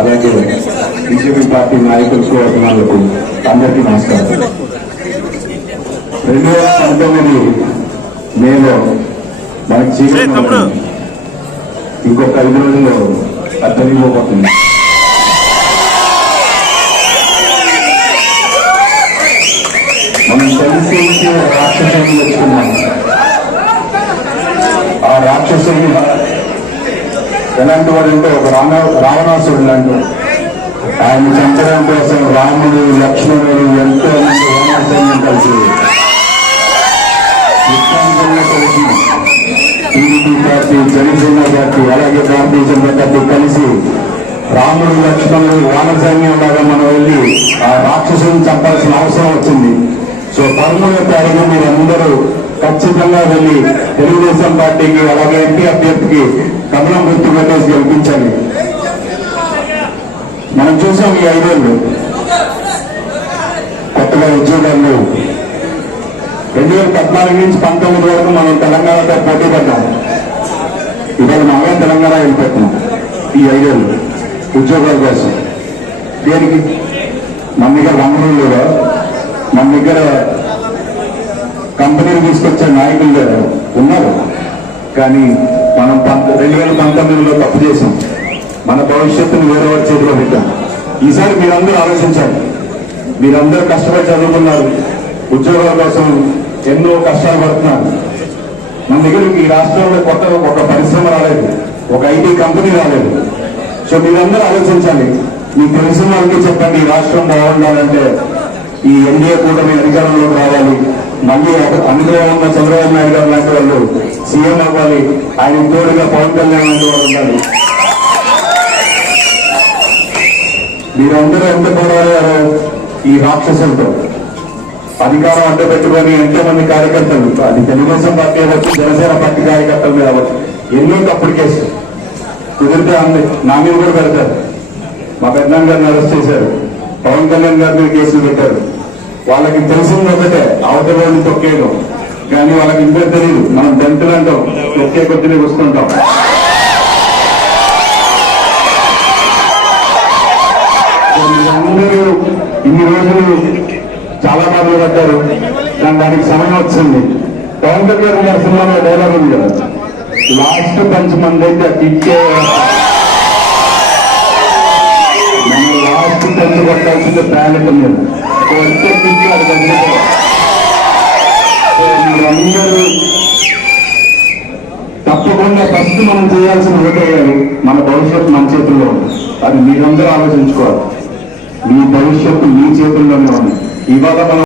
అలాగే BJP party నాయకులకు అభిమానులకు అందరికీ నమస్కారం. రెండు వేల పంతొమ్మిది మేలో మనకి చీకటి. ఇంకొక ఐదు రోజుల్లో అది తొలగిపోతుంది మనం కలిసి రాక్షసుని తెచ్చుకున్నాం. ఆ రాక్షసుని ఎలాంటి వాడంటే ఒక రామ రావణాసుడు లాంటి ఆయన చంపడం కోసం రాముడు లక్ష్మణుడు ఎంతో మంది రామాసైన్యం కలిసి టీడీపీ పార్టీ జనసేన పార్టీ అలాగే భారతీయ జనతా పార్టీ కలిసి రాముడు లక్ష్మణుడు వానసైన్యం లాగా మనం వెళ్ళి ఆ రాక్షసుని చంపాల్సిన అవసరం వచ్చింది. సో పదమూడో తారీఖు మీరు అందరూ ఖచ్చితంగా వెళ్ళి తెలుగుదేశం పార్టీకి అలాగే ఎంపీ అభ్యర్థికి కమలం గుర్తు పెట్టేసి గెలిపించాలి మనం చూసాం ఈ ఐదేళ్ళు. కొత్తగా ఉద్యోగాలు లేవు. రెండు వేల పద్నాలుగు నుంచి పంతొమ్మిది వరకు మనం తెలంగాణతో పోటీ పడ్డాం. ఇవాళ మనమే తెలంగాణ వెళ్ళిపోతున్నాం ఈ ఐదేళ్ళు ఉద్యోగాల కోసం. దేనికి? మన దగ్గర వనరులు దగ్గర కంపెనీలు తీసుకొచ్చే నాయకులు గారు ఉన్నారు. కానీ మనం పంత- రెండు వేల పంతొమ్మిదిలో తప్పు చేసాం మన భవిష్యత్తును వేరే వారి చేతిలో పెట్టాం. ఈసారి మీరందరూ ఆలోచించాలి. మీరందరూ కష్టపడి చదువుకున్నారు. ఉద్యోగాల కోసం ఎన్నో కష్టాలు పడుతున్నారు. మన దగ్గర ఈ రాష్ట్రంలో కొత్త ఒక పరిశ్రమ రాలేదు. ఒక ఐటీ కంపెనీ రాలేదు. సో మీరందరూ ఆలోచించాలి. మీకు తెలిసిన వాళ్ళకి చెప్పండి ఈ రాష్ట్రం బాగుండాలంటే ఈ ఎన్డీఏ కూటమి అధికారంలోకి రావాలి. మళ్ళీ అందులో ఉన్న చంద్రబాబు నాయుడు గారు లాంటి వాళ్ళు సీఎం అవ్వాలి. ఆయన తోడుగా పవన్ కళ్యాణ్ లాంటి వాళ్ళు ఉండాలి మీరందరూ ఎంత పోరాడారో ఈ రాక్షసులతో. అధికారం అడ్డ పెట్టుకొని ఎంతో మంది కార్యకర్తలు అది తెలుగుదేశం పార్టీ అవ్వచ్చు జనసేన పార్టీ కార్యకర్తల మీద అవ్వచ్చు. ఎన్నో తప్పుడు కేసులు. కుదిరితే అంది నా మీద కూడా పెడతారు. మా పెద్దనాన్న గారిని అరెస్ట్ చేశారు. పవన్ కళ్యాణ్ గారి మీద కేసులు పెట్టారు. వాళ్ళకి తెలిసింది ఒకటే అవతల వాళ్ళు తొక్కేయడం. కానీ వాళ్ళకి ఇంకా తెలియదు మనం దంతులు అంటాం తొక్కే కొద్దిని వస్తుంటాం. మీరందరూ ఇన్ని రోజులు చాలా బాధలు పడ్డారు. కానీ దానికి సమయం వచ్చింది. పవన్ కళ్యాణ్ గారి సినిమాలో డైలాగ్ ఉంది కదా. లాస్ట్ పంచ్ మంది అయితే ఆ కిక్కే లాస్ట్ పంచ్ కొట్టాల్సింది ప్యాలెట్ మీద సో అది మీరందరూ తప్పకుండా ఫస్ట్ మనం చేయాల్సిన ఒకటే మన భవిష్యత్తు మన చేతుల్లో ఉంది. అది మీరందరూ ఆలోచించుకోవాలి. మీ భవిష్యత్తు మీ చేతుల్లోనే ఉంది. ఇవాళ మనం